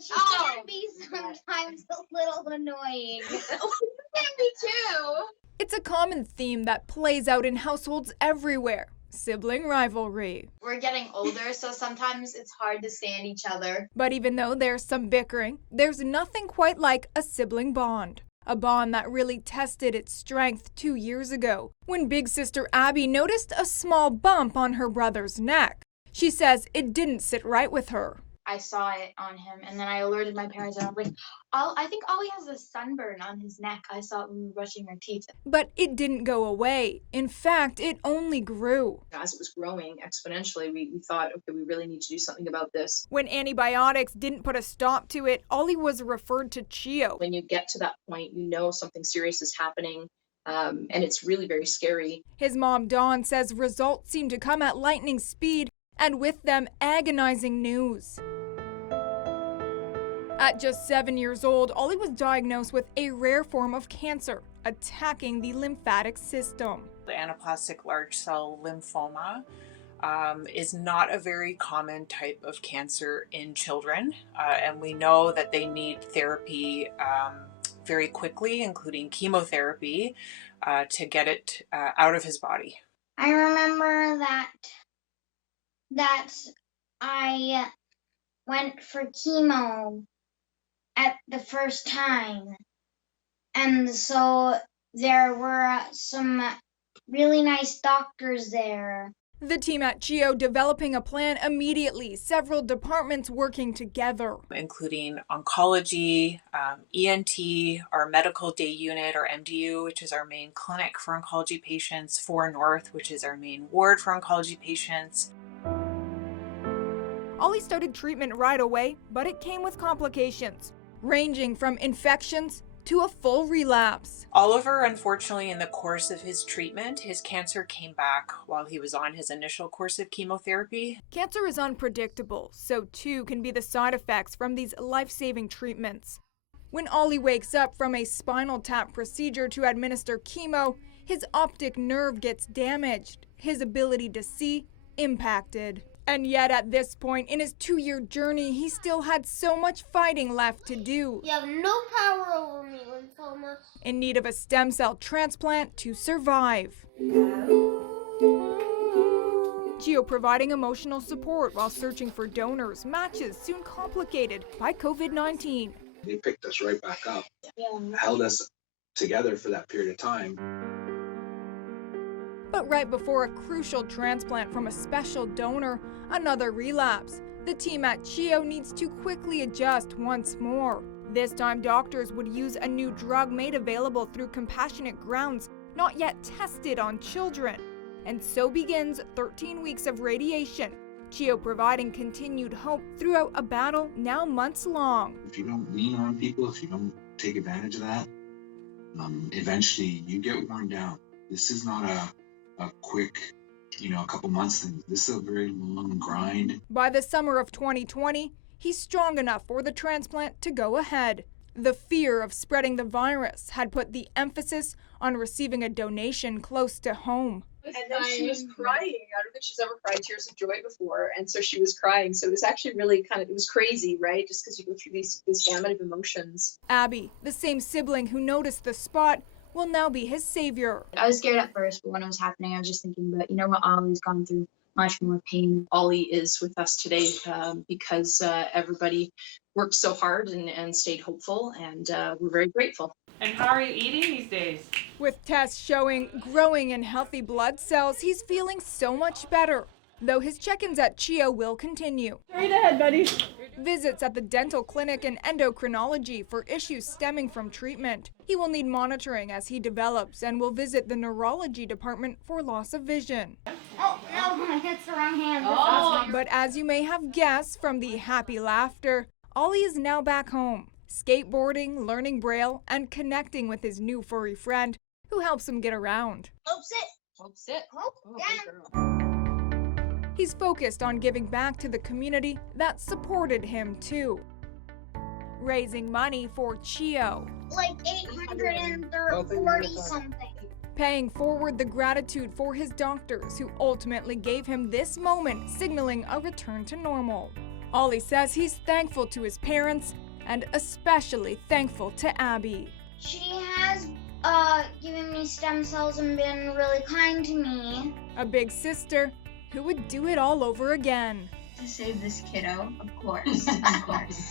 She can be sometimes a little annoying. She can be too. It's a common theme that plays out in households everywhere. Sibling rivalry. We're getting older, so sometimes it's hard to stand each other. But even though there's some bickering, there's nothing quite like a sibling bond. A bond that really tested its strength 2 years ago, when big sister Abby noticed a small bump on her brother's neck. She says it didn't sit right with her. I saw it on him, and then I alerted my parents, and I was like, I think Ollie has a sunburn on his neck. I saw it when we were brushing our teeth. But it didn't go away. In fact, it only grew. As it was growing exponentially, we thought, okay, we really need to do something about this. When antibiotics didn't put a stop to it, Ollie was referred to CHEO. When you get to that point, you know something serious is happening, and it's really very scary. His mom, Dawn, says results seem to come at lightning speed, and with them, agonizing news. At just 7 years old, Ollie was diagnosed with a rare form of cancer, attacking the lymphatic system. The Anaplastic Large Cell Lymphoma is not a very common type of cancer in children, and we know that they need therapy very quickly, including chemotherapy, to get it out of his body. I remember that I went for chemo at the first time, and so there were some really nice doctors there. The team at CHEO developing a plan immediately, several departments working together. Including oncology, ENT, our medical day unit, or MDU, which is our main clinic for oncology patients, 4 North, which is our main ward for oncology patients. Ollie started treatment right away, but it came with complications, ranging from infections to a full relapse. Oliver, unfortunately, in the course of his treatment, his cancer came back while he was on his initial course of chemotherapy. Cancer is unpredictable, so too can be the side effects from these life-saving treatments. When Ollie wakes up from a spinal tap procedure to administer chemo, his optic nerve gets damaged, his ability to see impacted. And yet at this point in his 2-year journey, he still had so much fighting left to do. You have no power over me, lymphoma. In need of a stem cell transplant to survive. CHEO providing emotional support while searching for donors, matches soon complicated by COVID-19. They picked us right back up, held us together for that period of time. But right before a crucial transplant from a special donor, another relapse. The team at CHEO needs to quickly adjust once more. This time, doctors would use a new drug made available through compassionate grounds, not yet tested on children. And so begins 13 weeks of radiation, CHEO providing continued hope throughout a battle now months long. If you don't lean on people, if you don't take advantage of that, eventually you get worn down. This is not a quick, a couple months thing. This is a very long grind. By the summer of 2020, he's strong enough for the transplant to go ahead. The fear of spreading the virus had put the emphasis on receiving a donation close to home. And then she was crying. I don't think she's ever cried tears of joy before, and so she was crying. So it was actually really it was crazy, right? Just because you go through this gamut of emotions. Abby, the same sibling who noticed the spot, will now be his savior. I was scared at first, but when it was happening, I was just thinking, but you know what, Ollie's gone through much more pain. Ollie is with us today because everybody worked so hard and stayed hopeful, and we're very grateful. And how are you eating these days? With tests showing growing and healthy blood cells, he's feeling so much better. Though his check-ins at CHEO will continue. Straight ahead, buddy. Visits at the dental clinic and endocrinology for issues stemming from treatment. He will need monitoring as he develops and will visit the neurology department for loss of vision. Oh, no, it's the wrong hand. Oh. But as you may have guessed from the happy laughter, Ollie is now back home, skateboarding, learning Braille, and connecting with his new furry friend who helps him get around. Hope sit. Hope sit. Hope Oh, down. good girl. He's focused on giving back to the community that supported him too. Raising money for CHEO. Like 840 something. Paying forward the gratitude for his doctors who ultimately gave him this moment, signaling a return to normal. Ollie says he's thankful to his parents and especially thankful to Abby. She has given me stem cells and been really kind to me. A big sister who would do it all over again. To save this kiddo, of course, of course.